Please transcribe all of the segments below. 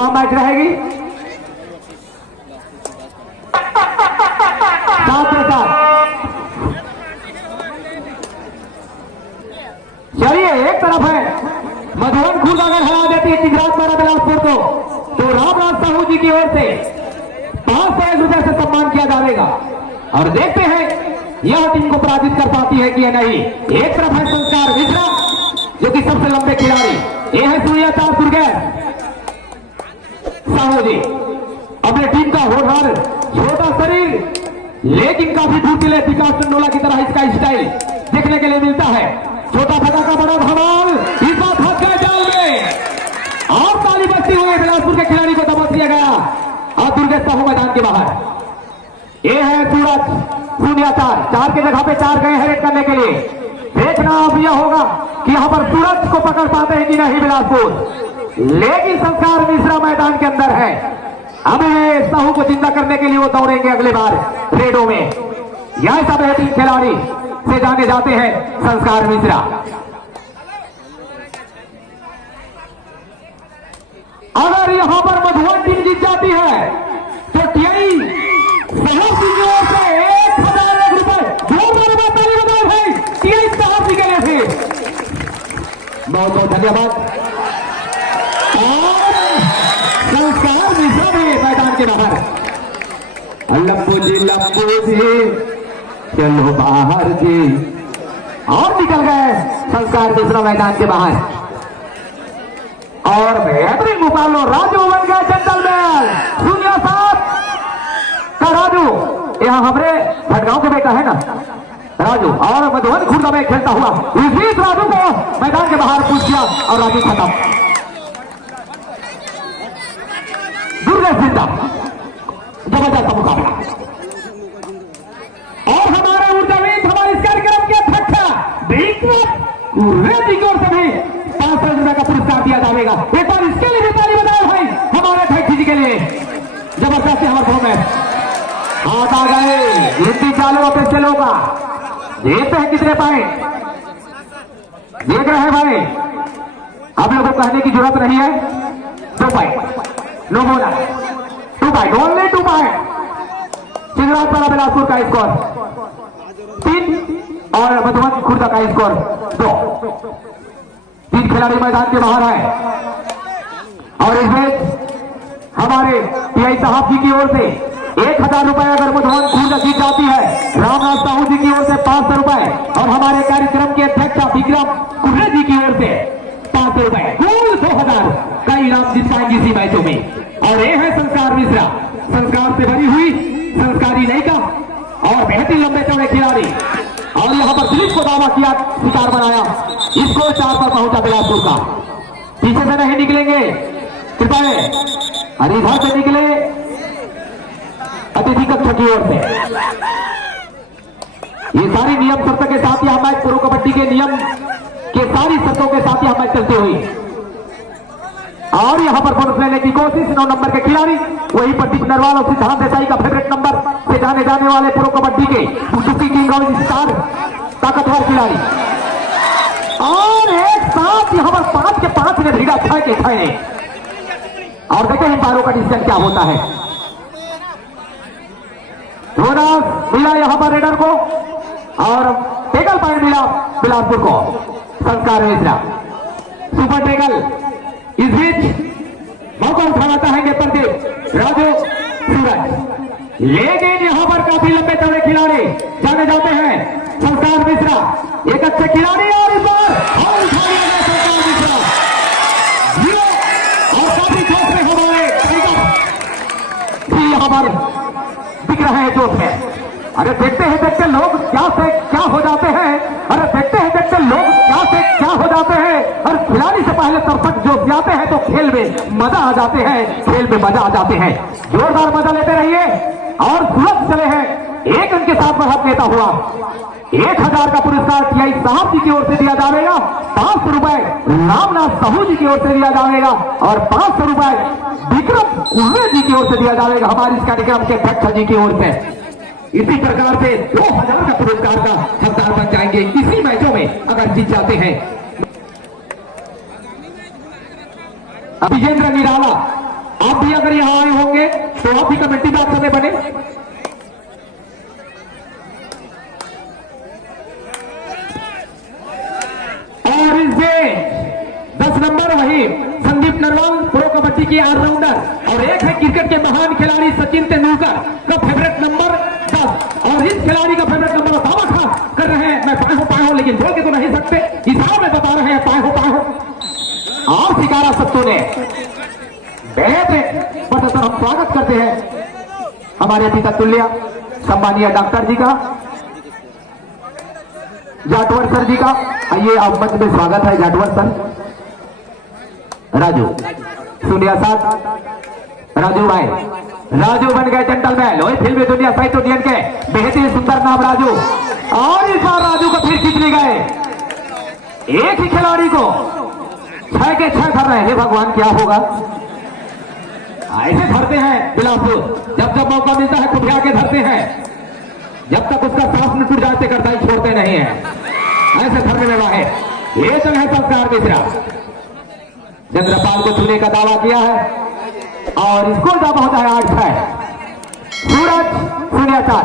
चुनाव मैच रहेगी। साथ में साथ चलिए, एक तरफ है मधुबन खुर्द अगर हरा देती है चित्रात मारा बिलासपुर को, तो रामनाथ साहू जी की ओर से 500 रुपए से सम्मान किया जाएगा। और देखते हैं यह टीम को पराजित कर पाती है कि नहीं। एक तरफ है संस्कार मिश्रा जो कि सबसे लंबे खिलाड़ी, ये है सूर्याचार दुर्गेश साहू जी। अपने टीम का होनहार, छोटा शरीर लेकिन काफी फुर्तीले, विकास टंडोला की तरह इसका स्टाइल देखने के लिए मिलता है। छोटा फटा का बड़ा धमाल, इस बार फंस गए जाल में और ताली बजती हुई बिलासपुर के खिलाड़ी को दबोच दिया गया और दुर्गेश साहू मैदान के बाहर। ये है सूरज शून्याचार, 4 की जगह पे 4 गए हैं रेड करने के लिए। देखना अब यह होगा कि यहाँ पर सूरज को पकड़ पाते हैं कि नहीं बिलासपुर, लेकिन संस्कार मिश्रा मैदान के अंदर है। अब साहू को जिंदा करने के लिए वो दौड़ेंगे अगले बार रेडो में। यह सब बेहतरीन खिलाड़ी से जाने जाते हैं संस्कार मिश्रा। अगर यहां पर मधुबन टीम जीत जाती है तो टीआई साहब जी की ओर से 1001 रुपए जोरदार ताली बजाओ भाई टीआई साहब जी के लिए। बहुत बहुत धन्यवाद। और संस्कार मिश्रा भी मैदान के बाहर। लंबू जी चलो बाहर जी, और निकल गए संस्कार मिश्रा मैदान के बाहर। और बेहतरीन मुकाबला, राजू बन गए जेंटलमैन 07 का राजू। यहाँ हमारे भटगांव के बेटा है ना राजू, और मधुबन खुर्द में खेलता हुआ इस बीच राजू को मैदान के बाहर पूछ किया और राजू खत्म। दुर्गेश जिंदा, जबरदस्त मुकाबला। और हमारे ऊर्जाविद, हमारे इस कार्यक्रम के अध्यक्ष जी की ओर से भी 500 रुपए का पुरस्कार दिया जाएगा। एक बार इसके लिए भी ताली बजाओ भाई हमारे अध्यक्ष जी के लिए। जबरदस्त हमारे गांव में हाथ आ गए, गिनती चालू है फिर होगा। देखते हैं कितने पाए, देख रहे हैं भाई। आप लोगों को कहने की जरूरत नहीं है। 2 पॉइंट, नो बोला 2 पॉइंट, ओनली 2 पॉइंट। चित्रात वाला बिलासपुर का स्कोर 3 और मधुबन खुर्द का स्कोर 2। 3 खिलाड़ी मैदान के बाहर है। और इसमें हमारे टीआई साहब जी की ओर से 1000 रुपए अगर मधुबन खुर्द जीत जाती है, रामनाथ साहू जी की ओर से 500 रुपए, और हमारे कार्यक्रम के अध्यक्ष विक्रम कुर्रे जी की ओर से 500 रुपए, कुल 2000 का इनाम जीत पाएंगे इसी मैचों में। और ये है संस्कार मिश्रा, संस्कार से भरी हुई संस्कारी लड़का और बेहतरीन लंबे चौड़े खिलाड़ी। और यहाँ पर दिलीप को दावा किया, शिकार बनाया, इसको 4 पर पहुंचा बिलासपुर का। पीछे से नहीं निकलेंगे कृपया, और इधर से निकले अतिथि कक्ष की ओर से। ये सारी नियम शर्त के साथ यह मैच प्रो कबड्डी के नियम के सारी शर्तों के साथ यह मैच चलते हुए। और यहां पर बोनस लेने की कोशिश 9 नंबर के खिलाड़ी, वही प्रदीप नरवाल और सिद्धांत देसाई का फेवरेट नंबर से जाने जाने वाले प्रो कबड्डी के सुजुकी किंग ऑफ स्टार ताकतवर खिलाड़ी। और एक साथ यहां पर 5 के 5 ने भिड़ा 6 के 6। और देखें इन पारों का डिसीजन क्या होता है। बोनस मिला यहां पर रेडर को और टेकल पॉइंट मिला बिलासपुर को। संस्कार मिश्रा सुपर टेकल। इस बीच मौका उठाना चाहेंगे प्रदीप, राजू, सूरज, लेकिन यहां पर काफी लंबे चौड़े खिलाड़ी जाने जाते हैं। संस्कार मिश्रा एक अच्छे खिलाड़ी, और इस बार और उठा लिया गया संस्कार मिश्रा 0। और काफी जोश में हमारे यहां पर दिख रहे हैं जोश में। अरे देखते हैं देखते लोग क्या से क्या हो जाते हैं, अरे देखते हैं देखते लोग क्या से क्या हो जाते हैं। और खिलाड़ी से पहले दर्शक जो जाते हैं तो खेल में मजा आ जाते हैं, खेल में मजा आ जाते हैं। जोरदार मजा लेते रहिए। और सूरज चले हैं एक उनके साथ बढ़त लेता हुआ। 1000 का पुरस्कार टीआई साहब जी की ओर से दिया जाएगा, 500 रुपए रामनाथ साहू जी की ओर से दिया जाएगा, और 500 रुपए विक्रम कुर्रे जी की ओर से दिया जाएगा हमारे इस कार्यक्रम के अध्यक्ष जी की ओर से। इसी प्रकार से 2000 का पुरस्कार का हकदार बन जाएंगे इसी मैचों में अगर जीत जाते हैं। अभिजेंद्र निराला भी अगर यहाँ आए होंगे तो आप भी कमेटी बात करने बने। और इसमें 10 नंबर वही संदीप नरवाल प्रो कबड्डी की ऑलराउंडर और एक है क्रिकेट के महान खिलाड़ी सचिन तेंदुलकर का फेवरेट नंबर 10 और इस खिलाड़ी का फेवरेट नंबर दावा खास कर रहे हैं। मैं पाए हो लेकिन बोल के तो नहीं सकते, इशारा में बता रहे हैं पाए हो और शिकारा सत्तू ने बस सर हम स्वागत करते हैं हमारे पिता तुल्य सम्मानीय डॉक्टर जी का, जाटवर सर जी का। आइए आप मंच में स्वागत है जाटवर सर। राजू सुनिया साथ राजू भाई, राजू बन गए जेंटलमैन वही फिल्मी दुनिया साहित्य उद्यान के बेहतरीन सुंदर नाम राजू। और इस बार राजू को फिर खींच ले गए, एक ही खिलाड़ी को 6 के 6 कर रहे हैं। भगवान क्या होगा, ऐसे धरते हैं बिलासपुर, जब जब मौका मिलता है खुद आके धरते हैं, जब तक उसका सांस न टूट जाते करता ही छोड़ते नहीं है, ऐसे धरने में वाहे। ये तो है संस्कार मिश्रा, चंद्रपाल को छूने का दावा किया है और स्कोर जब होता है 8-6। सूरज शून्याचार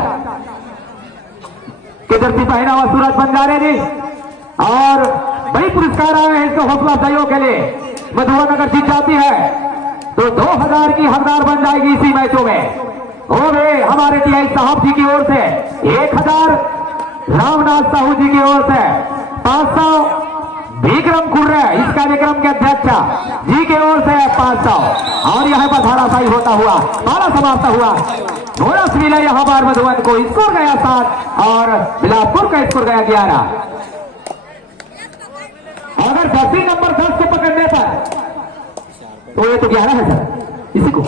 के जर्सी पहना हुआ सूरज बंजारे जी और बड़ी पुरस्कार आए हैं इसको हौसला सहयोग के लिए। मधुबन अगर जीत जाती है तो 2000 की हकदार बन जाएगी इसी मैचों में। और हमारे टीआई साहब जी की ओर से 1000 रामनाथ साहू जी की ओर से 500 विक्रम कुर्रे इस कार्यक्रम के अध्यक्ष जी की ओर से 500 और यहाँ पर धाराशाही होता हुआ 12 समाप्त हुआ। बोनस मिला यहाँ पर मधुबन को, स्कोर गया 7 और बिलासपुर का स्कोर गया 11। अगर जर्सी नंबर 10 को पकड़ने पर तो ये तो 11 है सर इसी को,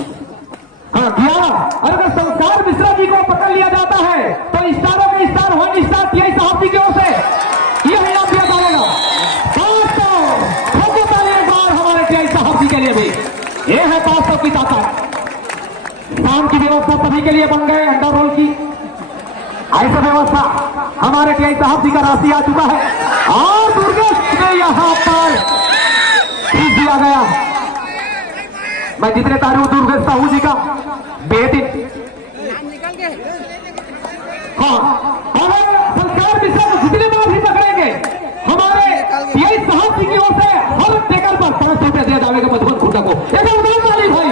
हाँ 11। और अगर संस्कार मिश्रा जी को पकड़ लिया जाता है तो स्टारों के स्टार 1 स्टार टीआई साहब जी की ओर से यह इनाम दिया जाएगा 500। एक बार हमारे टीआई साहब जी के लिए भी ये है 500 की ताकत। शाम की व्यवस्था सभी के लिए बन गए, अंडर रोल की ऐसा व्यवस्था हमारे टीआई साहब जी का राशि आ चुका है और दुर्गेश ने यहाँ पर खींच दिया गया। मैं जितने तारीफ दुर्गेश साहू जी का बेहतरीन, हाँ और संस्कार मिश्रा को जितने बार भी पकड़ेंगे हमारे टीआई साहब जी की ओर से हर टेकल पर 500 रुपया दिया जाएगा मधुबन खुर्दा को। वाली भाई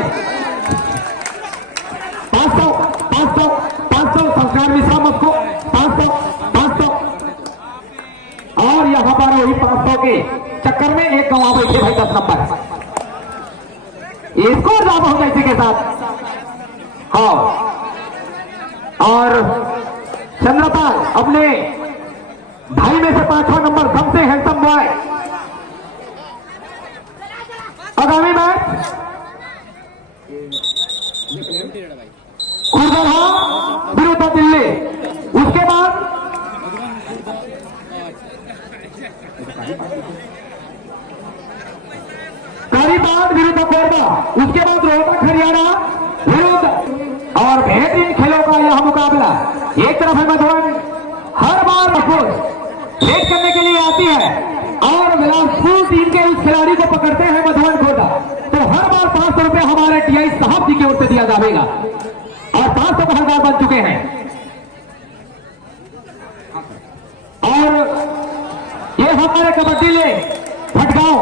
500 संस्कार मिश्रा मत को 500 और यहाँ पर वही 500 के चक्कर में एक गंवा बैठे भाई 10 नंबर स्कोर ज्यादा होगा इसी के साथ। हाँ और चंद्रपाल अपने भाई में से 5वां नंबर सबसे हैंडसम बॉय। आगामी मैच खुरदहा विरुद्ध दिल्ली, उसके बाद कारीबाग विरुद्ध कोरबा, उसके बाद रोहतक हरियाणा विरुद्ध और बेहतरीन खेलों का यह मुकाबला। एक तरफ है मधुबन हर बार वेट करने के लिए आती है और बिलासपुर टीम के उस खिलाड़ी को पकड़ते हैं मधुबन खोटा, तो हर बार 500 रुपए हमारे टीआई साहब जी की ओर से दिया जाएगा और 500 का हकदार बन चुके हैं। और ये हमारे कबड्डी ले भटगांव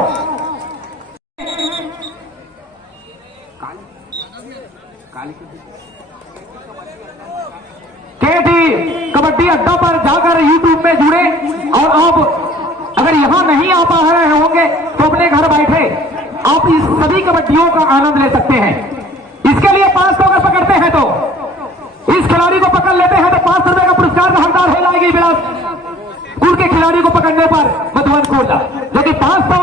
केटी कबड्डी अड्डा पर जाकर यूट्यूब में जुड़े और आप अगर यहां नहीं आ पा रहे होंगे तो अपने घर बैठे आप इस सभी कबड्डियों का आनंद ले सकते हैं। इसके लिए 500 अगर पकड़ते हैं तो इस खिलाड़ी को पकड़ लेते हैं तो 500 रुपए का पुरस्कार का हकदार हो जाएगी बिलासपुर के खिलाड़ी को पकड़ने पर मधुबन कोटा, जो कि 500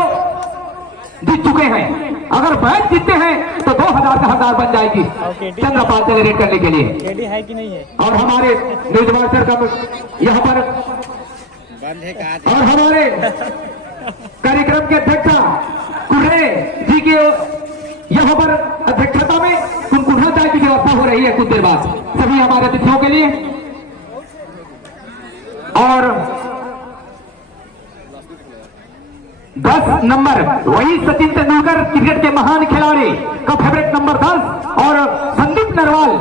जीत चुके हैं। अगर मैच जीतते हैं तो 2000 का हकदार बन जाएगी चंद्रपाल सेलिब्रेट करने के लिए। है कि नहीं है? और हमारे न्यूज मास्टर का यहाँ पर बंद है और हमारे कार्यक्रम के अध्यक्ष कुर्रे जी के यहाँ पर अध्यक्षता में कुनकुना चाय की व्यवस्था हो रही है कुछ देर बाद सभी हमारे अतिथियों के लिए। और 10 नंबर वही सचिन तेंदुलकर क्रिकेट के महान खिलाड़ी का फेवरेट नंबर 10 और संदीप नरवाल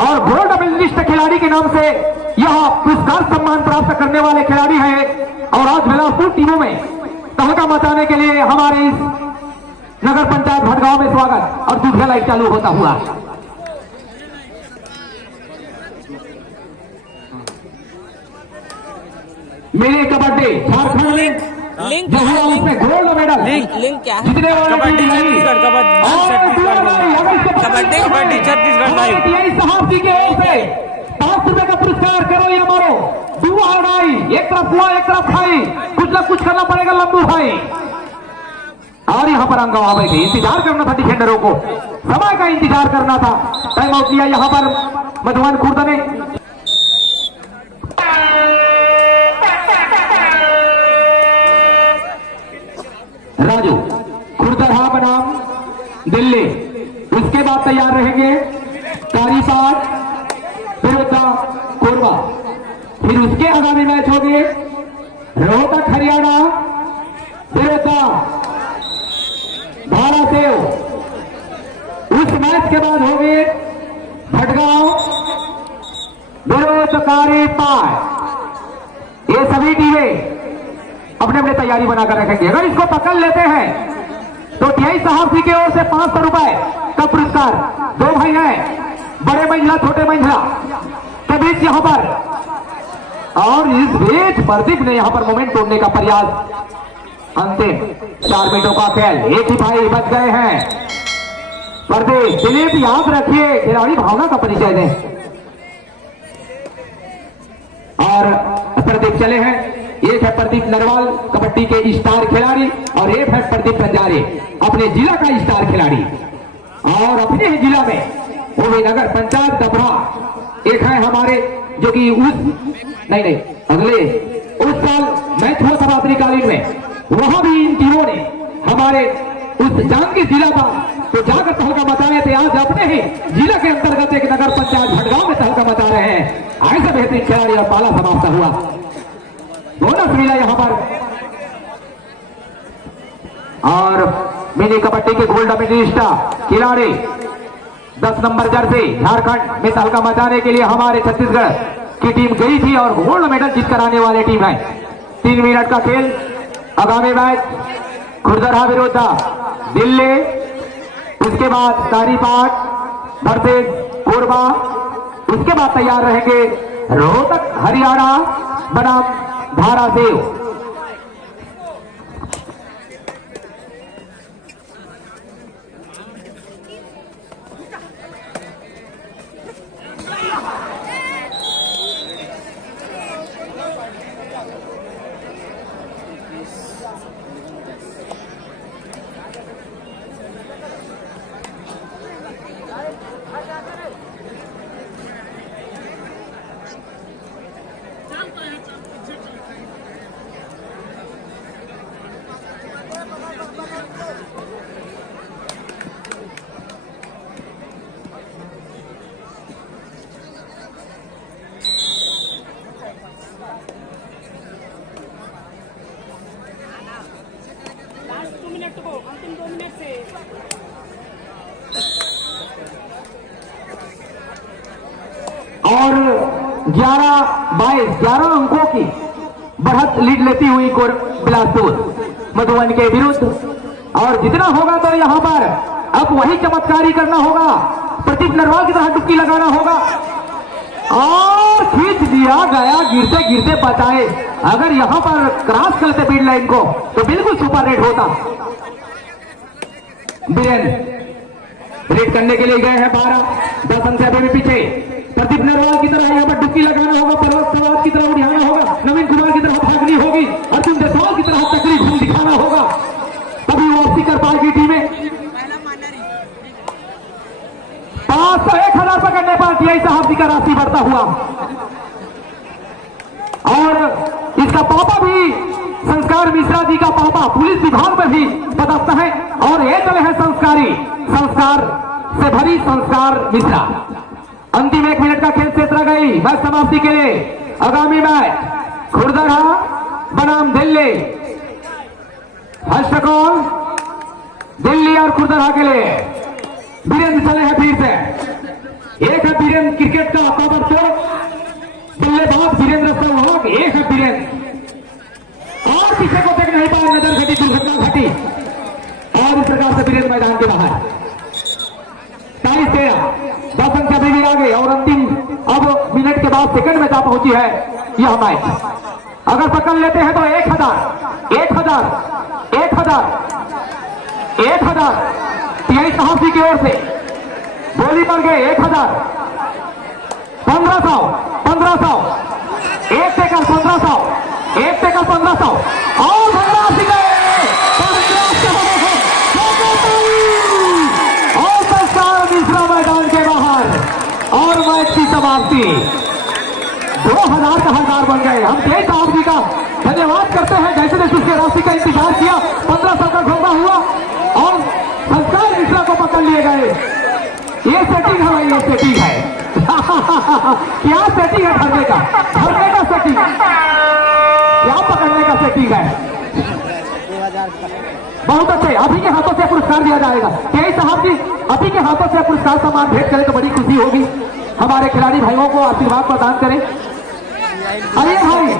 और गोल्ड मेडलिस्ट खिलाड़ी के नाम से यह पुरस्कार सम्मान प्राप्त करने वाले खिलाड़ी हैं। और आज बिलासपुर टीमों में तहलका मचाने के लिए हमारे इस नगर पंचायत भटगांव में स्वागत और दूसरा लाइट चालू होता हुआ मेरे कबड्डी झारखंड में लिंक जो हुआ उसमें गोल्ड मेडल लिंक क्या है? जितने वाले कबड्डी टीम आई, छत्तीसगढ़, कबड्डी कबड्डी छत्तीसगढ़ लाइव। टीआई साहब जी के ओर से 5 रुपए का पुरस्कार करो ये मारो दुआ हड़ाई एक तरफ हुआ एक तरफ खाई कुछ ना कुछ करना पड़ेगा लंबू भाई। और यहाँ पर अंग गवा बैठे इंतजार करना था डिफेंडरों को समय का इंतजार करना था टाइम आउट लिया यहाँ पर मधुबन खुर्द ने। राजू खुर्दहा बनाम दिल्ली उसके बाद तैयार रहेंगे तारीसाट विरुद्ध कोरबा। फिर उसके आगामी मैच होंगे रोहतक हरियाणा विरुद्ध धारासेव। उस मैच के बाद होंगे भटगांव विरुद्ध कारीपाट। ये सभी टीमें अपने अपने तैयारी बनाकर रखेंगे। अगर इसको पकड़ लेते हैं तो टीआई साहब जी की ओर से 500 रुपए का पुरस्कार। 2 भाई हैं बड़े महिला छोटे महिला के बीच यहाँ पर और इस बीच प्रदीप ने यहाँ पर मोमेंट तोड़ने का प्रयास। अंतिम 4 मिनटों का खेल एक ही भाई बच गए हैं। प्रदीप दिलीप याद रखिए खिलाड़ी भावना का परिचय दें। और प्रदीप चले हैं। एक है प्रदीप नरवाल कबड्डी के स्टार खिलाड़ी और एक है प्रदीप बंजारे अपने जिला का स्टार खिलाड़ी। और अपने ही जिला में वो भी नगर पंचायत डबरा एक है हमारे जो कि नहीं अगले उस साल मैच हुआ था रात्रिकालीन में वहां भी इन टीमों ने हमारे उस जांगीर जिला का तो जाकर तहलका मचाए थे। आज अपने ही जिला के अंतर्गत एक नगर पंचायत भटगांव में तहलका मचा रहे हैं। ऐसा बेहतरीन खिलाड़ी और पाला समाप्त हुआ बोनस मिला यहाँ पर। और मिनी कबड्डी के गोल्ड मेडलिस्ट खिलाड़ी 10 नंबर जर्सी झारखंड में तहलका मचाने के लिए हमारे छत्तीसगढ़ की टीम गई थी और गोल्ड मेडल जीत कर आने वाले टीम है। 3 मिनट का खेल आगामी मैच खुर्दहा विरुद्ध दिल्ली उसके बाद कारीपाट वर्सेस कोरबा। उसके बाद तैयार रहेंगे रोहतक हरियाणा बनाम धारासेव। अंतिम 2 मिनट से और 11 अंकों की बढ़त लीड लेती हुई बिलासपुर मधुबन के विरुद्ध। और जितना होगा तो यहाँ पर अब वही चमत्कारी करना होगा। प्रदीप नरवाल की तरह डुबकी लगाना होगा और खींच दिया गया गिरते गिरते बचाए। अगर यहाँ पर क्रॉस करते फील्ड लाइन को तो बिल्कुल सुपर रेड होता। बीरेन रेड करने के लिए गए हैं 12 10 अंक से अभी पीछे। प्रदीप नरवाल की तरह यहाँ पर डुबकी लगाना होगा। पर्वत सवाल की तरह उड़ाना होगा। नवीन कुमार की तरह भागनी होगी। अर्जुन देसवाल की तरह तकड़ी घूम दिखाना होगा तभी वापसी कर पाएगी टीमें। 500-1000 पकड़ने पर टीआई साहब जी का राशि बढ़ता हुआ और इसका पापा भी संस्कार मिश्रा जी का पापा पुलिस विभाग में भी पदस्थ है और ये चले हैं संस्कार से भरी संस्कार मिश्रा। अंतिम 1 मिनट का खेल शेष रह गई। मैच समाप्ति के लिए आगामी मैच खुर्दहा बनाम दिल्ली। फर्स्ट कॉल दिल्ली और खुरदरा के लिए। वीरेंद्र चले हैं फिर से। एक है वीरेंद्र क्रिकेट का ताबड़तोड़ बल्लेबाज वीरेंद्र सहवाग, एक है वीरेंद्र और पीछे को देख नहीं पाए, नजर घटी, दुर्घटना घटी और इस प्रकार से वीरेंद्र मैदान के बाहर। 23-13 10 अंक अभी भी आगे और अंतिम अब मिनट के बाद सेकंड में जा पहुंची है यह मैच। अगर पकड़ लेते हैं तो 1000 यही साहसी की ओर से बोली पर गए 1000 1500 एक टेकर 1500 और धनराशि और संस्कार मिश्रा मैदान के बाहर और मैच की समाप्ति। 2000 का हकदार बन गए। हम तेज साहब जी का धन्यवाद करते हैं, जैसे जैसे उसके राशि का इंतजार किया 1500 का घोड़ा हुआ और संस्कार मिश्रा को पकड़ लिए गए। ये सेटिंग है भाई, ये सेटिंग है। क्या सेटिंग है? धरने का सेटिंग, क्या पकड़ने का सेटिंग है। बहुत अच्छे। अभी के हाथों से पुरस्कार दिया जाएगा। तेज साहब जी अभी के हाथों से पुरस्कार सम्मान भेंट करें तो बड़ी खुशी होगी। हमारे खिलाड़ी भाइयों को आशीर्वाद प्रदान करें। अरे भाई